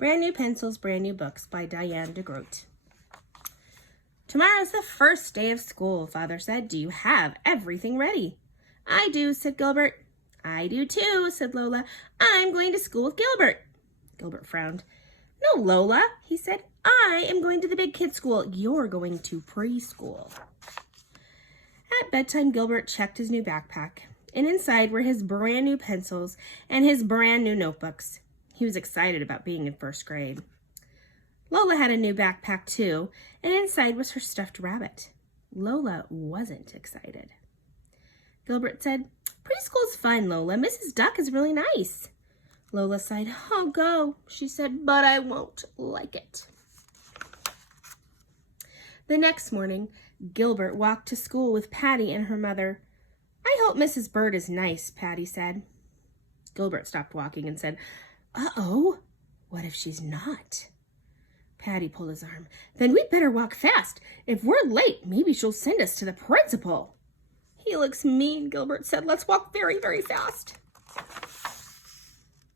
Brand New Pencils, Brand New Books by Diane DeGroat. Tomorrow's the first day of school, Father said. Do you have everything ready? I do, said Gilbert. I do too, said Lola. I'm going to school with Gilbert. Gilbert frowned. No, Lola, he said. I am going to the big kid school. You're going to preschool. At bedtime, Gilbert checked his new backpack, and inside were his brand new pencils and his brand new notebooks. He was excited about being in first grade. Lola had a new backpack too, and inside was her stuffed rabbit. Lola wasn't excited. Gilbert said, Preschool's fun, Lola. Mrs. Duck is really nice. Lola sighed. I'll go, she said, but I won't like it. The next morning, Gilbert walked to school with Patty and her mother. I hope Mrs. Bird is nice, Patty said. Gilbert stopped walking and said, Uh-oh, what if she's not? Patty pulled his arm. Then we'd better walk fast. If we're late, maybe she'll send us to the principal. He looks mean, Gilbert said. Let's walk very, very fast.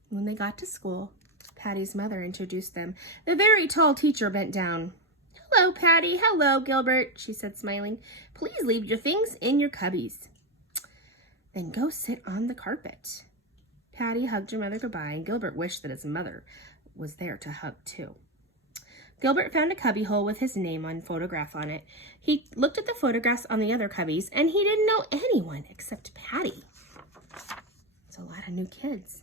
When they got to school, Patty's mother introduced them. The very tall teacher bent down. Hello, Patty. Hello, Gilbert, she said, smiling. Please leave your things in your cubbies. Then go sit on the carpet. Patty hugged her mother goodbye, and Gilbert wished that his mother was there to hug too. Gilbert found a cubby hole with his name on photograph on it. He looked at the photographs on the other cubbies, and he didn't know anyone except Patty. It's a lot of new kids.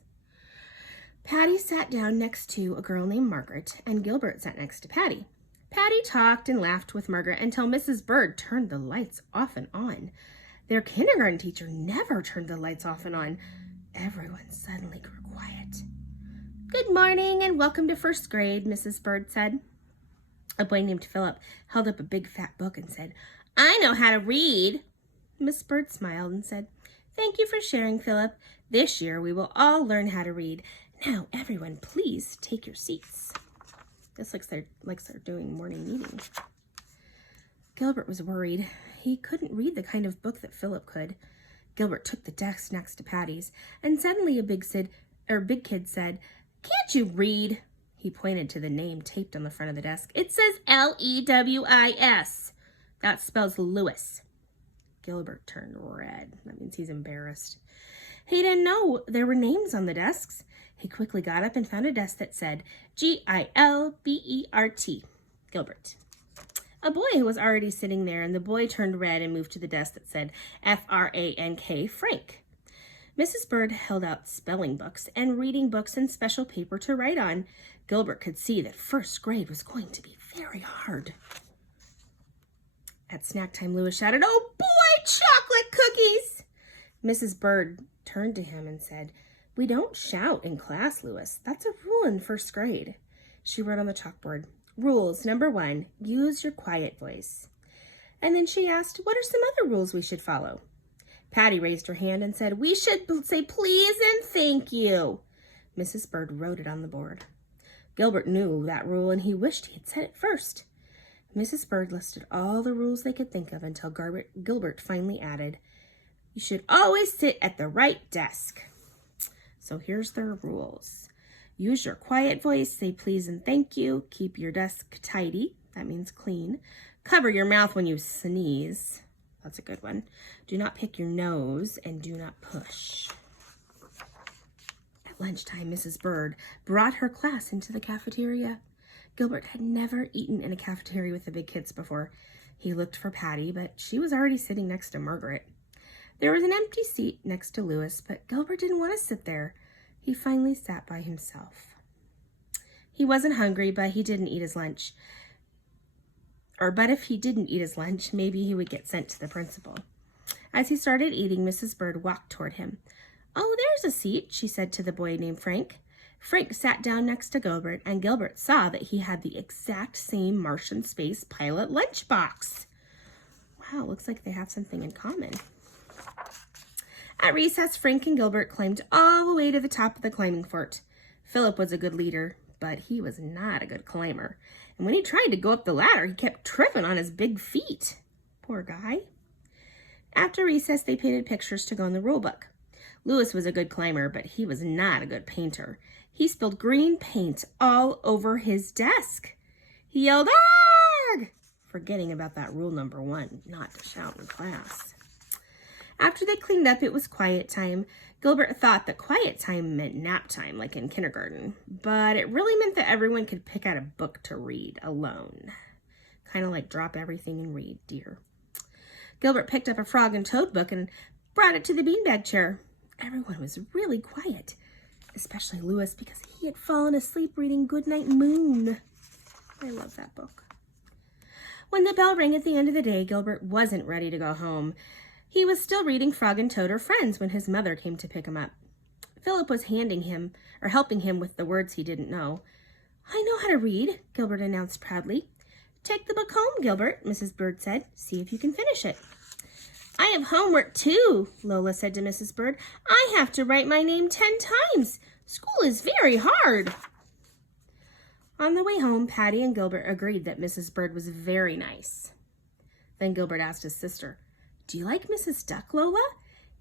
Patty sat down next to a girl named Margaret, and Gilbert sat next to Patty. Patty talked and laughed with Margaret until Mrs. Bird turned the lights off and on. Their kindergarten teacher never turned the lights off and on. Everyone suddenly grew quiet. Good morning and welcome to first grade, Mrs. Bird said. A boy named Philip held up a big fat book and said, I know how to read. Miss Bird smiled and said, Thank you for sharing, Philip. This year we will all learn how to read. Now, everyone, please take your seats. This looks like they're doing morning meeting. Gilbert was worried. He couldn't read the kind of book that Philip could. Gilbert took the desk next to Patty's, and suddenly a big kid said, Can't you read? He pointed to the name taped on the front of the desk. It says Lewis. That spells Lewis. Gilbert turned red. That means he's embarrassed. He didn't know there were names on the desks. He quickly got up and found a desk that said Gilbert. Gilbert. A boy was already sitting there, and the boy turned red and moved to the desk that said Frank, Frank. Mrs. Bird held out spelling books and reading books and special paper to write on. Gilbert could see that first grade was going to be very hard. At snack time, Lewis shouted, Oh boy, chocolate cookies! Mrs. Bird turned to him and said, We don't shout in class, Lewis. That's a rule in first grade. She wrote on the chalkboard, Rules, number 1, use your quiet voice. And then she asked, What are some other rules we should follow? Patty raised her hand and said, We should say please and thank you. Mrs. Bird wrote it on the board. Gilbert knew that rule, and he wished he had said it first. Mrs. Bird listed all the rules they could think of until Gilbert finally added, You should always sit at the right desk. So here's their rules. Use your quiet voice, say please and thank you, keep your desk tidy, that means clean, cover your mouth when you sneeze, that's a good one, do not pick your nose, and do not push. At lunchtime, Mrs. Bird brought her class into the cafeteria. Gilbert had never eaten in a cafeteria with the big kids before. He looked for Patty, but she was already sitting next to Margaret. There was an empty seat next to Lewis, but Gilbert didn't want to sit there. He finally sat by himself. He wasn't hungry, but he didn't eat his lunch. But if he didn't eat his lunch, maybe he would get sent to the principal. As he started eating, Mrs. Bird walked toward him. Oh, there's a seat, she said to the boy named Frank. Frank sat down next to Gilbert, and Gilbert saw that he had the exact same Martian space pilot lunchbox. Wow, looks like they have something in common. At recess, Frank and Gilbert climbed all the way to the top of the climbing fort. Philip was a good leader, but he was not a good climber. And when he tried to go up the ladder, he kept tripping on his big feet. Poor guy. After recess, they painted pictures to go in the rule book. Louis was a good climber, but he was not a good painter. He spilled green paint all over his desk. He yelled, "Arg!" forgetting about that rule number 1, not to shout in class. After they cleaned up, it was quiet time. Gilbert thought that quiet time meant nap time, like in kindergarten, but it really meant that everyone could pick out a book to read alone. Kind of like drop everything and read, dear. Gilbert picked up a Frog and Toad book and brought it to the beanbag chair. Everyone was really quiet, especially Louis, because he had fallen asleep reading Goodnight Moon. I love that book. When the bell rang at the end of the day, Gilbert wasn't ready to go home. He was still reading Frog and Toad are friends when his mother came to pick him up. Philip was helping him with the words he didn't know. "I know how to read," Gilbert announced proudly. "Take the book home, Gilbert," Mrs. Bird said. "See if you can finish it." "I have homework too," Lola said to Mrs. Bird. "I have to write my name 10 times. School is very hard." On the way home, Patty and Gilbert agreed that Mrs. Bird was very nice. Then Gilbert asked his sister, "Do you like Mrs. Duck, Lola?"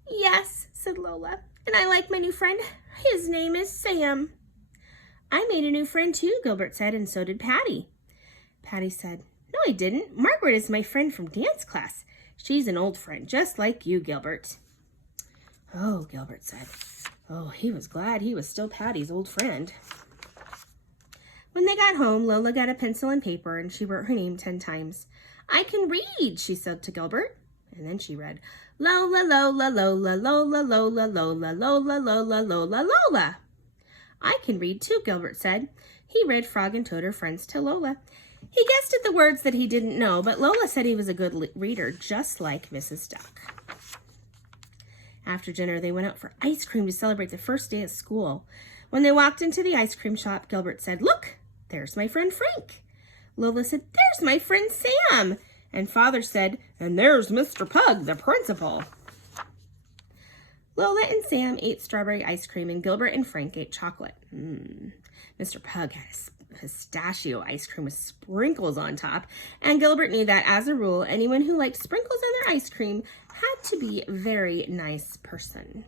"Yes," said Lola, "and I like my new friend. His name is Sam." "I made a new friend too," Gilbert said, "and so did Patty." Patty said, "No, I didn't. Margaret is my friend from dance class. She's an old friend, just like you, Gilbert." "Oh," Gilbert said. Oh, he was glad he was still Patty's old friend. When they got home, Lola got a pencil and paper, and she wrote her name 10 times. "I can read," she said to Gilbert. And then she read, "Lola, Lola, Lola, Lola, Lola, Lola, Lola, Lola, Lola, Lola." "I can read too," Gilbert said. He read Frog and Toad are friends to Lola. He guessed at the words that he didn't know, but Lola said he was a good reader, just like Mrs. Duck. After dinner, they went out for ice cream to celebrate the first day of school. When they walked into the ice cream shop, Gilbert said, "Look, there's my friend Frank." Lola said, "There's my friend Sam." And Father said, "And there's Mr. Pug, the principal." Lola and Sam ate strawberry ice cream, and Gilbert and Frank ate chocolate. Mr. Pug had pistachio ice cream with sprinkles on top, and Gilbert knew that, as a rule, anyone who liked sprinkles on their ice cream had to be a very nice person.